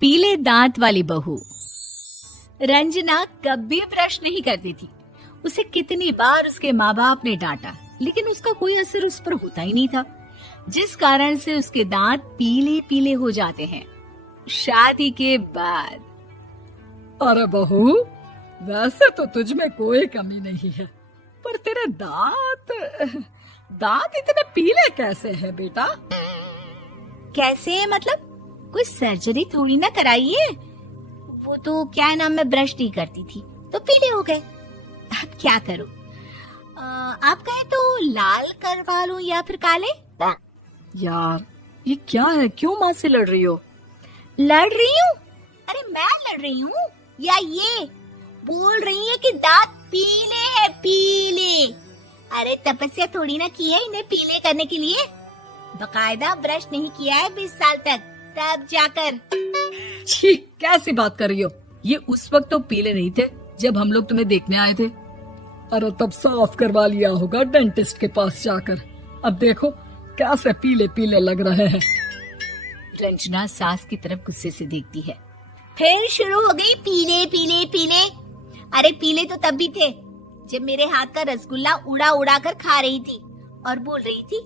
पीले दांत वाली बहू। रंजना कभी ब्रश नहीं करती थी। उसे कितनी बार उसके माँ बाप ने डांटा, लेकिन उसका कोई असर उस पर होता ही नहीं था, जिस कारण से उसके दांत पीले पीले हो जाते हैं। शादी के बाद अरे बहू, वैसे तो तुझ में कोई कमी नहीं है, पर तेरे दांत इतने पीले कैसे हैं बेटा? कैसे मतलब? कोई सर्जरी थोड़ी ना कराइए। वो तो क्या नाम, मैं ब्रश नहीं करती थी तो पीले हो गए। अब क्या करूं? आप कहें तो लाल करवा लूं या फिर काले? यार ये क्या है, क्यों माँ से लड़ रही हो? लड़ रही हूँ? अरे मैं लड़ रही हूँ या ये बोल रही है कि दांत पीले हैं, पीले। अरे तपस्या थोड़ी ना की है इन्हें पीले करने के लिए। बकायदा ब्रश नहीं किया है 20 साल तक, तब जाकर। छी, कैसी बात कर रही हो? ये उस वक्त तो पीले नहीं थे जब हम लोग तुम्हें देखने आए थे। अरे तब साफ करवा लिया होगा डेंटिस्ट के पास जाकर। अब देखो कैसे पीले पीले लग रहे हैं। रंजना सास की तरफ गुस्से से देखती है। फिर शुरू हो गई पीले पीले पीले। अरे पीले तो तब भी थे जब मेरे हाथ का रसगुल्ला उड़ा उड़ा कर खा रही थी और बोल रही थी,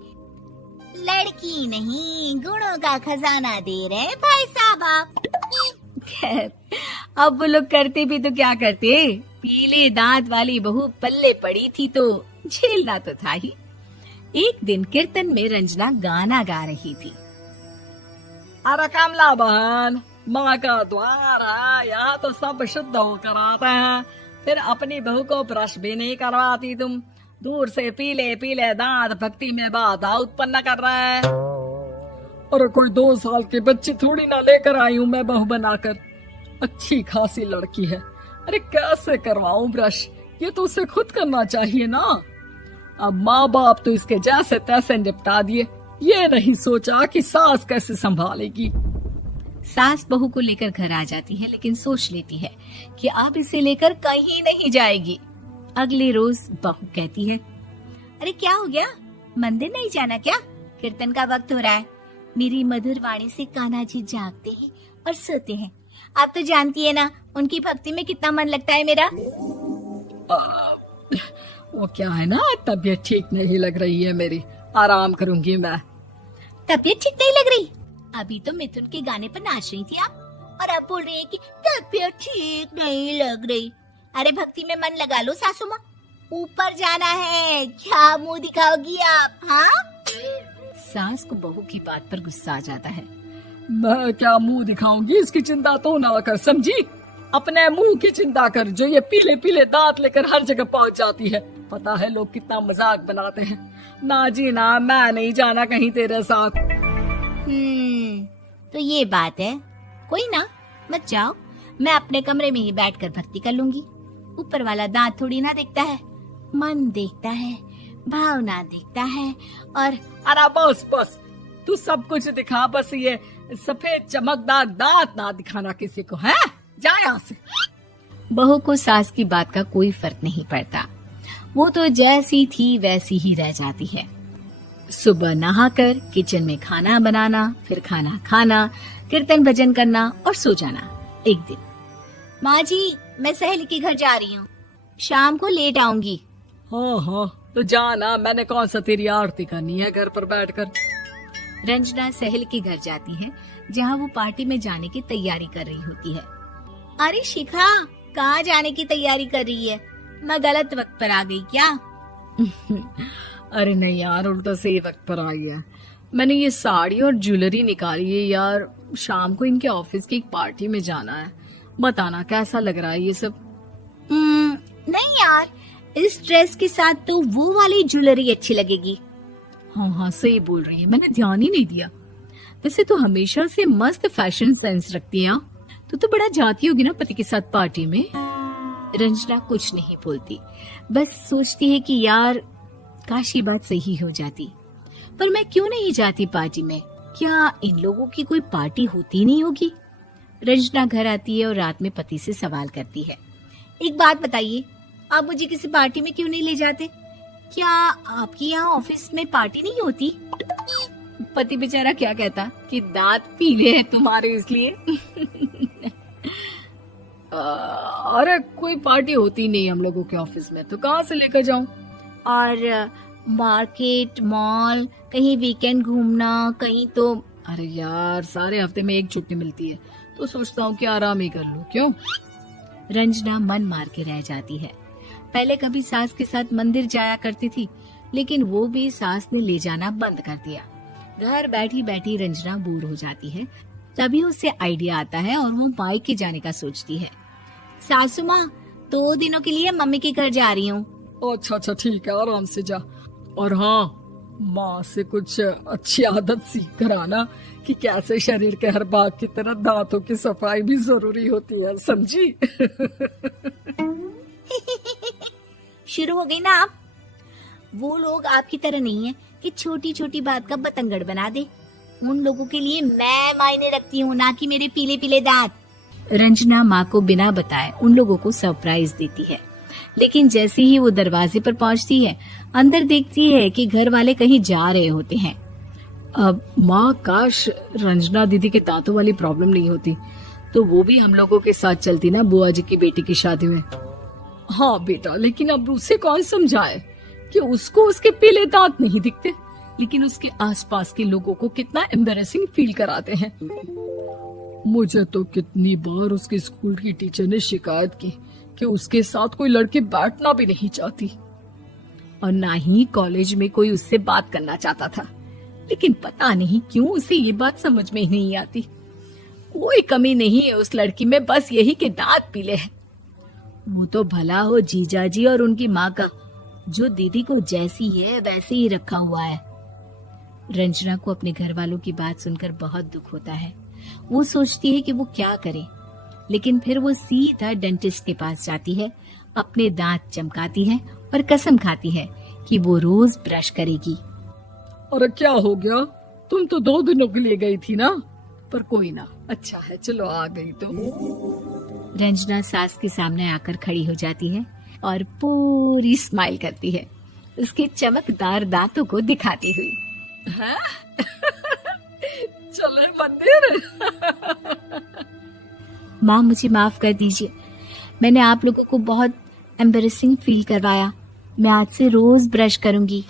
लड़की नहीं गुणों का खजाना दे रहे भाई साहब आप। खैर, अब वो लोग करते भी तो क्या करते, पीले दांत वाली बहू पल्ले पड़ी थी तो झेलना तो था ही। एक दिन कीर्तन में रंजना गाना गा रही थी। अरे कमला बहन, माँ का द्वार है, यहाँ तो सब शुद्ध होकर आते हैं, फिर अपनी बहू को ब्रश भी नहीं करवाती तुम। दूर से पीले पीले दांत भक्ति में बाधा उत्पन्न कर रहे हैं। अरे कोई 2 साल की बच्ची थोड़ी ना लेकर आई हूँ मैं बहू बनाकर। अच्छी खासी लड़की है, अरे कैसे करवाऊं ब्रश? ये तो उसे खुद करना चाहिए ना। अब माँ बाप तो इसके जैसे तैसे निपटा दिए, ये नहीं सोचा कि सास कैसे संभालेगी। सास बहू को लेकर घर आ जाती है, लेकिन सोच लेती है कि अब इसे लेकर कहीं नहीं जाएगी। अगले रोज बहू कहती है, अरे क्या हो गया, मंदिर नहीं जाना क्या? कीर्तन का वक्त हो रहा है। मेरी मधुर वाणी से कान्हा जी जागते हैं और सोते हैं। आप तो जानती है ना उनकी भक्ति में कितना मन लगता है मेरा। वो क्या है ना, तबीयत ठीक नहीं लग रही है मेरी, आराम करूंगी मैं। तबीयत ठीक नहीं लग रही? अभी तो मिथुन के गाने पर नाच रही थी आप, और अब बोल रही है कि तबीयत ठीक नहीं लग रही। अरे भक्ति में मन लगा लो सासू माँ, ऊपर जाना है, क्या मुंह दिखाओगी आप? हाँ? सास को बहू की बात पर गुस्सा आ जाता है। मैं क्या मुंह दिखाऊंगी, इसकी चिंता तो ना कर, समझी? अपने मुंह की चिंता कर, जो ये पीले पीले दांत लेकर हर जगह पहुंच जाती है। पता है लोग कितना मजाक बनाते हैं। ना जी ना, मैं नहीं जाना कहीं तेरे साथ। तो ये बात है, कोई ना, मत जाओ, मैं अपने कमरे में ही बैठकर भक्ति कर लूंगी। ऊपर वाला दांत थोड़ी ना देखता है, मन देखता है, भावना देखता है। और अरे बस बस, तू सब कुछ दिखा, बस ये सफेद चमकदार दांत ना दिखाना किसी को, है? जा यहाँ से। बहू को सास की बात का कोई फर्क नहीं पड़ता, वो तो जैसी थी वैसी ही रह जाती है। सुबह नहाकर किचन में खाना बनाना, फिर खाना खाना, कीर्तन भजन करना और सो जाना। एक दिन, माँ जी मैं सहेली के घर जा रही हूँ, शाम को लेट आऊंगी। हाँ हाँ तो जाना, मैंने कौन सा तेरी आरती करनी है घर पर बैठकर। रंजना सहेली के घर जाती है, जहाँ वो पार्टी में जाने की तैयारी कर रही होती है। अरे शिखा, कहाँ जाने की तैयारी कर रही है? मैं गलत वक्त पर आ गई क्या? अरे नहीं यार, उल्टा सही वक्त पर आ गया। मैंने ये साड़ी और ज्वेलरी निकाली है यार, शाम को इनके ऑफिस की एक पार्टी में जाना है। बताना कैसा लग रहा है ये सब? नहीं यार, इस ड्रेस के साथ तो वो वाली ज्वेलरी अच्छी लगेगी। हाँ हाँ सही बोल रही है, मैंने ध्यान ही नहीं दिया। वैसे तो हमेशा से मस्त फैशन सेंस रखती है। तो बड़ा जाती होगी ना पति के साथ पार्टी में। रंजना कुछ नहीं बोलती, बस सोचती है कि यार काश ये बात सही हो जाती, पर मैं क्यों नहीं जाती पार्टी में? क्या इन लोगों की कोई पार्टी होती नहीं होगी? रंजना घर आती है और रात में पति से सवाल करती है, एक बात बताइए, आप मुझे किसी पार्टी में क्यों नहीं ले जाते? क्या आपकी यहाँ ऑफिस में पार्टी नहीं होती? पति बेचारा क्या कहता कि दांत पीले हैं तुम्हारे इसलिए। अरे कोई पार्टी होती नहीं हम लोगों के ऑफिस में, तो कहाँ से लेकर जाऊं? और मार्केट, मॉल, कहीं वीकेंड घूमना, कहीं तो। अरे यार, सारे हफ्ते में एक छुट्टी मिलती है, तो सोचता हूँ कि आराम ही कर लूं। क्यों? रंजना मन मार के रह जाती है। पहले कभी सास के साथ मंदिर जाया करती थी, लेकिन वो भी सास ने ले जाना बंद कर दिया। घर बैठी बैठी रंजना बोर हो जाती है। तभी उसे आइडिया आता है और वो मायके जाने का सोचती है। सासू माँ, 2 दिनों के लिए मम्मी के घर जा रही हूँ। अच्छा अच्छा, ठीक है, आराम से जा। और हाँ, माँ से कुछ अच्छी आदत सीख कर आना कि कैसे शरीर के हर भाग की तरह दांतों की सफाई भी जरूरी होती है, समझी? शुरू हो गई ना आप। वो लोग आपकी तरह नहीं है कि छोटी छोटी बात का बतंगड़ बना दे। उन लोगों के लिए मैं मायने रखती हूँ, ना कि मेरे पीले पीले दांत। रंजना माँ को बिना बताए उन लोगों को सरप्राइज देती है, लेकिन जैसे ही वो दरवाजे पर पहुंचती है, अंदर देखती है कि घर वाले कहीं जा रहे होते हैं। अब माँ, काश रंजना दीदी के दांतों वाली प्रॉब्लम नहीं होती, तो वो भी हम लोगों के साथ चलती ना बुआ जी की बेटी की शादी में। हाँ बेटा, लेकिन अब उसे कौन समझाए कि उसको उसके पीले दांत नहीं दिखते, लेकिन उसके आसपास के लोगों को कितना एम्बैरेसिंग फील कराते हैं। मुझे तो कितनी बार उसके स्कूल की टीचर ने शिकायत की कि उसके साथ कोई लड़की बैठना भी नहीं चाहती, और ना ही कॉलेज में कोई उससे बात करना चाहता था। लेकिन पता नहीं क्यों उसे ये बात समझ में ही नहीं आती। कोई कमी नहीं है उस लड़की में, बस यही कि दांत पीले हैं। वो तो भला हो जीजा जी और उनकी माँ का, जो दीदी को जैसी है वैसे ही रखा हुआ है। रंजना को अपने घर वालों की बात सुनकर बहुत दुख होता है। वो सोचती है कि वो क्या करे, लेकिन फिर वो सीधा डेंटिस्ट के पास जाती है, अपने दांत चमकाती है और कसम खाती है कि वो रोज ब्रश करेगी। अरे क्या हो गया? तुम तो 2 दिनों के लिए गई थी ना, पर कोई ना, अच्छा है, चलो आ गई तो। रंजना सास के सामने आकर खड़ी हो जाती है और पूरी स्माइल करती है, उसके चमकदार दांतों को दिखाती हुई। हैं? चले मंदिर। माँ, मुझे माफ कर दीजिए, मैंने आप लोगों को बहुत एम्बैरेसिंग फील करवाया। मैं आज से रोज ब्रश करूंगी।